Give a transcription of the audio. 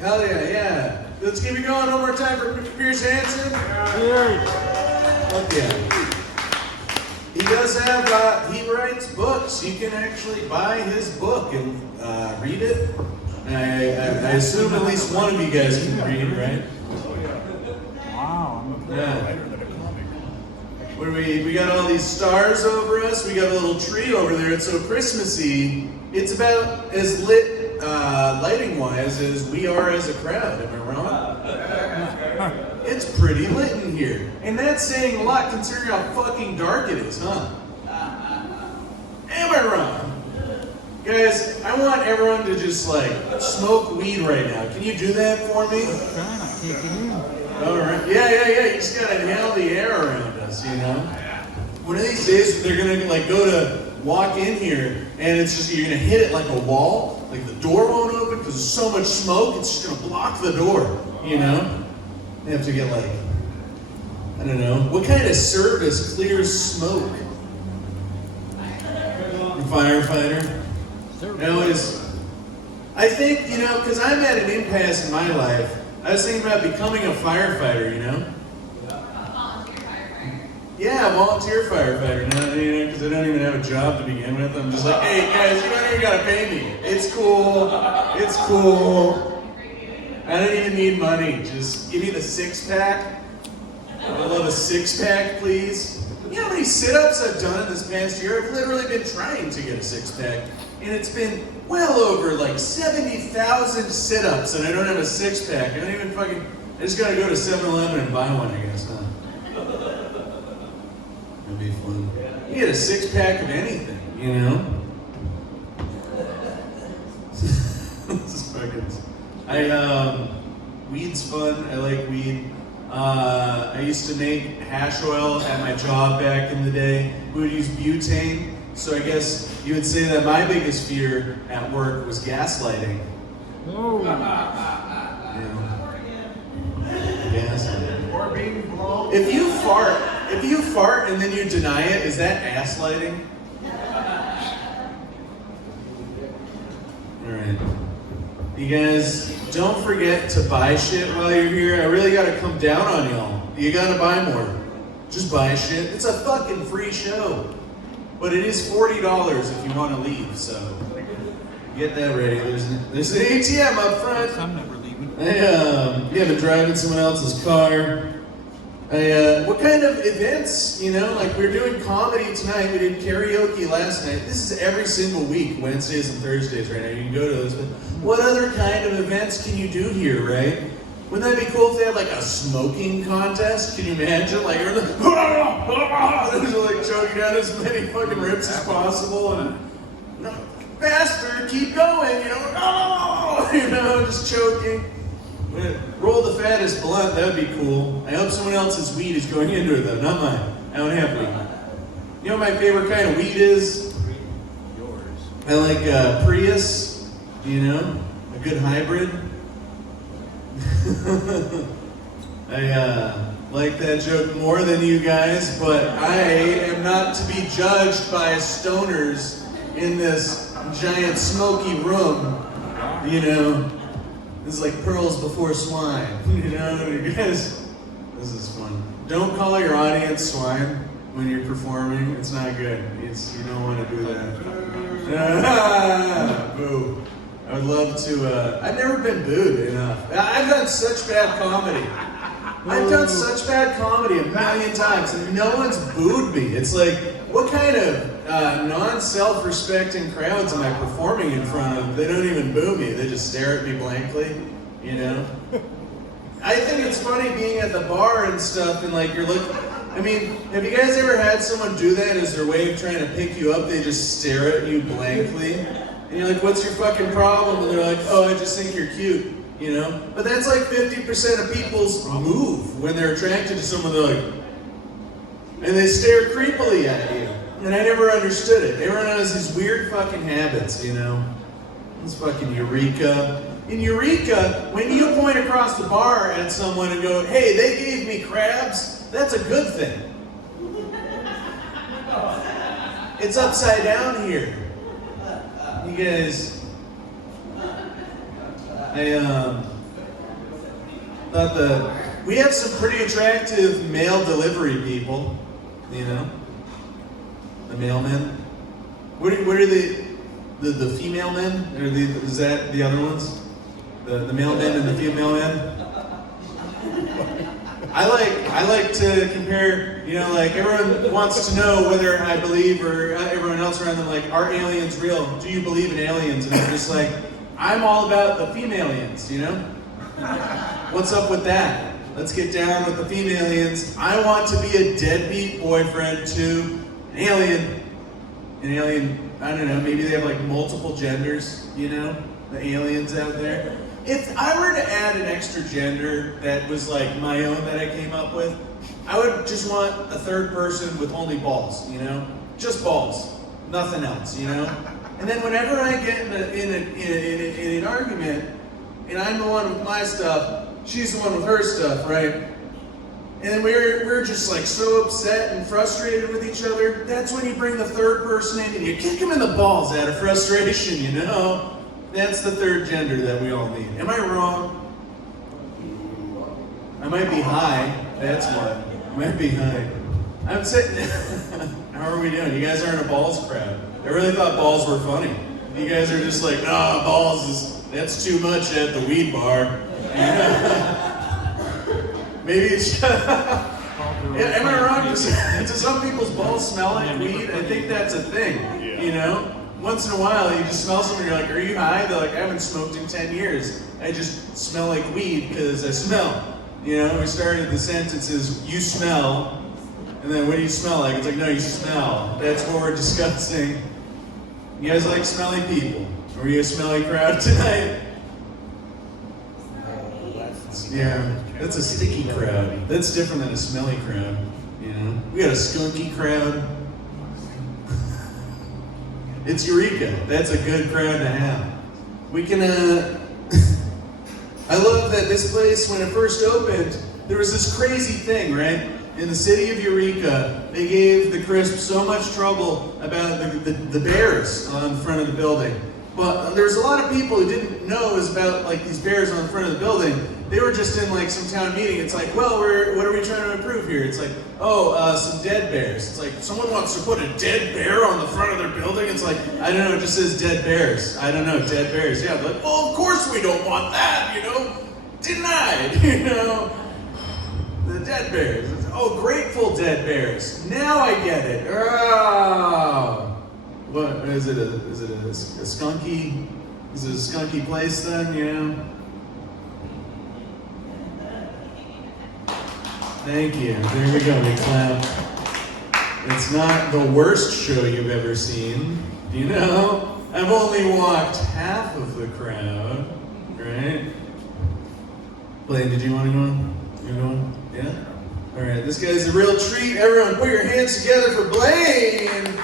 Hell yeah, yeah. Let's keep it going one more time for Pierce Hansen. Fuck yeah. He does have, he writes books. You can actually buy his book and read it. I assume at least one of you guys can read, right? Wow. Yeah. Where we got all these stars over us. We got a little tree over there. It's so Christmassy. It's about as lit, lighting-wise, as we are as a crowd. Am I wrong? It's pretty lit in here. And that's saying a lot considering how fucking dark it is, huh? Am I wrong? Guys, I want everyone to just like smoke weed right now. Can you do that for me? Alright. Yeah. You just gotta inhale the air around us, you know? One of these days they're gonna like go to walk in here and it's just, you're gonna hit it like a wall. Like the door won't open because there's so much smoke, it's just gonna block the door, you know? They have to get like, I don't know, what kind of service clears smoke? Firefighter? No, I think, you know, because I'm at an impasse in my life. I was thinking about becoming a firefighter, you know? Volunteer firefighter. Yeah, volunteer firefighter. No, you know, because I don't even have a job to begin with. I'm just like, hey guys, you don't even gotta pay me. It's cool. It's cool. I don't even need money. Just give me the six-pack. I would love a six-pack, please. You know how many sit-ups I've done in this past year? I've literally been trying to get a six-pack, and it's been well over like 70,000 sit-ups, and I don't have a six-pack. I don't even fucking. I just gotta go to 7-Eleven and buy one, I guess, huh? That'd be fun. You get a six-pack of anything, you know? This is fucking. Weed's fun. I like weed. I used to make hash oil at my job back in the day. We would use butane. So I guess you would say that my biggest fear at work was gaslighting. Oh. Yeah. Gaslighting. Or being blown. If you fart and then you deny it, is that gaslighting? Alright. You guys, don't forget to buy shit while you're here. I really gotta come down on y'all. You gotta buy more. Just buy shit. It's a fucking free show. But it is $40 if you want to leave, so get that ready. There's an ATM up front. I'm never leaving. Yeah, been driving someone else's car. What kind of events, you know, like we're doing comedy tonight, we did karaoke last night. This is every single week, Wednesdays and Thursdays right now. You can go to those. But what other kind of events can you do here, right? Wouldn't that be cool if they had like a smoking contest? Can you imagine? Like, you're like, like choking out as many fucking rips as possible and no, faster, keep going, you know, just choking. Roll the fattest blunt, that'd be cool. I hope someone else's weed is going into it though, not mine. I don't have weed. You know what my favorite kind of weed is? Yours. I like Prius, you know, a good hybrid. I like that joke more than you guys, but I am not to be judged by stoners in this giant smoky room, you know. This is like pearls before swine, you know, you guys, this is fun. Don't call your audience swine when you're performing, it's not good. You don't want to do that. Boo. I would love to, I've never been booed enough. I've done such bad comedy. I've done such bad comedy a million times and no one's booed me. It's like, what kind of non-self-respecting crowds am I performing in front of? They don't even boo me, they just stare at me blankly, you know? I think it's funny being at the bar and stuff and like you're looking, I mean, have you guys ever had someone do that as their way of trying to pick you up? They just stare at you blankly. And you're like, what's your fucking problem? And they're like, oh, I just think you're cute, you know? But that's like 50% of people's move when they're attracted to someone, they're like, and they stare creepily at you. And I never understood it. Everyone has these weird fucking habits, you know? It's fucking Eureka. In Eureka, when you point across the bar at someone and go, hey, they gave me crabs, that's a good thing. It's upside down here. You guys, We have some pretty attractive mail delivery people, you know, the mailmen. What are the female men? Or is that the other ones? The mailmen and the female men? I like to compare, you know, like everyone wants to know whether I believe or everyone else around them, like, are aliens real? Do you believe in aliens? And I'm just like, I'm all about the femalians, you know? What's up with that? Let's get down with the femalians. I want to be a deadbeat boyfriend to an alien. An alien, I don't know, maybe they have like multiple genders, you know? The aliens out there. If I were to add an extra gender that was like my own that I came up with, I would just want a third person with only balls, you know? Just balls, nothing else, you know? And then whenever I get in an argument, and I'm the one with my stuff, she's the one with her stuff, right? And then we're just like so upset and frustrated with each other, that's when you bring the third person in and you kick them in the balls out of frustration, you know? That's the third gender that we all need. Am I wrong? I might be high. That's why. I might be high. I'm sitting. How are we doing? You guys aren't a balls crowd. I really thought balls were funny. You guys are just like, nah, that's too much at the weed bar. Maybe it's. Am I wrong? Do some people's balls smell like weed? I think that's a thing. You know? Once in a while, you just smell someone, you're like, are you high? They're like, I haven't smoked in 10 years. I just smell like weed because I smell. You know, we started the sentences, you smell, and then what do you smell like? It's like, no, you smell. That's what we're discussing. You guys like smelly people? Are you a smelly crowd tonight? Yeah, that's a sticky crowd. That's different than a smelly crowd. You know, we got a skunky crowd. It's Eureka. That's a good crowd to have. We can, I love that this place, when it first opened, there was this crazy thing, right? In the city of Eureka, they gave the Crisp so much trouble about the bears on the front of the building. But there's a lot of people who didn't know it was about like these bears on the front of the building. They were just in like some town meeting. It's like, well, what are we trying to improve here? It's like, some dead bears. It's like, someone wants to put a dead bear on the front of their building. It's like, I don't know, it just says dead bears. I don't know, dead bears. Yeah, but well, of course we don't want that, you know? Denied, you know? The dead bears. Oh, grateful dead bears. Now I get it. Oh. What is it? Is it a skunky? Is it a skunky place then? You know. Thank you. There we go. We clap. It's not the worst show you've ever seen. You know, I've only walked half of the crowd, right? Blaine, did you want to go on? You going? Yeah. All right. This guy's a real treat. Everyone, put your hands together for Blaine.